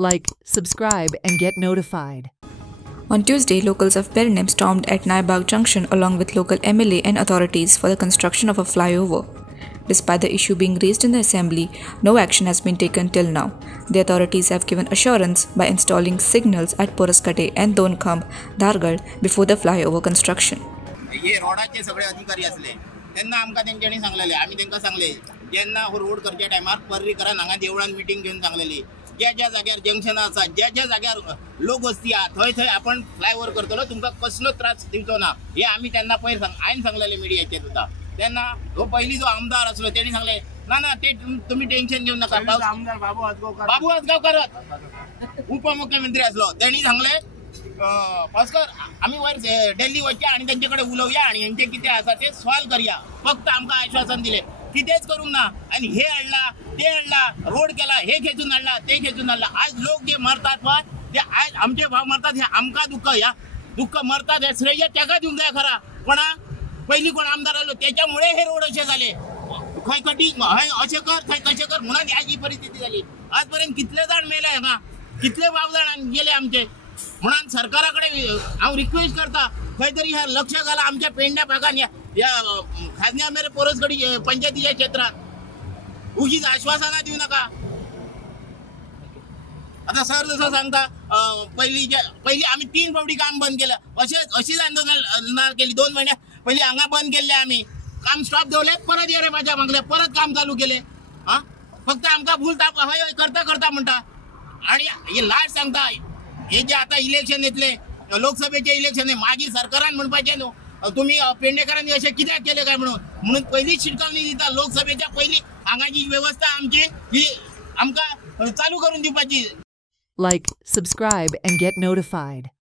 Like, subscribe, and get notified. On Tuesday, locals of Pernem stormed at Naibagh Junction along with local MLA and authorities for the construction of a flyover. Despite the issue being raised in the assembly, no action has been taken till now. The authorities have given assurance by installing signals at Poraskate and Donkhamb, Dhargad before the flyover construction. हे रोडाचे सगळे अधिकारी असले त्यांना आमका त्यांच्यानी सांगलेले आम्ही त्यांना सांगले ज्यांना रोड करच्या टायमार पर्रीकरण हांगा देवळान मीटिंग घेऊन सांगलेली ज्या ज्या जाग्यार जंक्शन आसा ज्या ज्या जाग्यार लोक वस्ती आहा थंय थंय आपण फ्लायओव्हर करतलो तुमका कसलो त्रास दिवचो ना हे आम्ही त्यांना पयर आयन सांगलेले मिडियाचेर सुद्धा त्यांना हो पहिली जो आमदार असलो त्यांनी सांगले ना ना ते तुम्ही टेन्शन घेऊ नका आमदार बाबू आजगावकर उपमुख्यमंत्री असलो त्यांनी सांगले भास्कर आम्ही वर दिल्ली वचया आणि त्यांच्याकडे उलवूया आणि यांचे किती आसा ते सॉल्व करूया फक्त आमका आश्वासन दिले कितेच करूंक ना आणि हे हाडला ते हाडला रोड केला हे खेचून हाडला ते खेचून हाडला आज लोक जे मरतात वा ते आज आमचे भाव मरतात हे आमका दुःख या दुःख मरतात हे श्रेय त्याका दिवंक जाय खरा कोणा पहिली कोण आमदार आलो त्याच्यामुळे हे रोड असे झाले खंय कटी हय असे कर थंय कशें कर म्हणून याची परिस्थिती झाली आजपर्यंत कितले जाण मेले हांगा कितले बाब जाण गेले आमचे म्हणून सरकाराकडे हांव रिक्वेस्ट करता खंय तरी ह्या लक्ष घाला आमच्या पेंड्या भागात या खाजण्या मेरे पोरसगडी पंचायतीच्या क्षेत्रात उगीच आश्वासना देऊ नका आता सर जसं सांगता पहिली आम्ही 3 फावटी काम बंद केलं अशीच आंदोलन केली 2 महिन्या पहिली हांगा बंद केले आम्ही काम स्टॉप ठेवले परत येरे माझ्या मागल्या परत काम चालू केले हा फक्त आमका भूल ताप हय करता करता म्हणता आणि हे लास्ट सांगता हे जे आता इलेक्शन येतले लोकसभेचे इलेक्शन आहे मागील सरकारान म्हणपाचे न्हू तुम्ही पेडणेकरांनी असे कित्याक केले काय म्हणून पहिलीच शिटकावणी दिता लोकसभेच्या पहिली हांगाची व्यवस्था आमची ही आमका चालू करून दिवपाची. Like, subscribe, and get notified.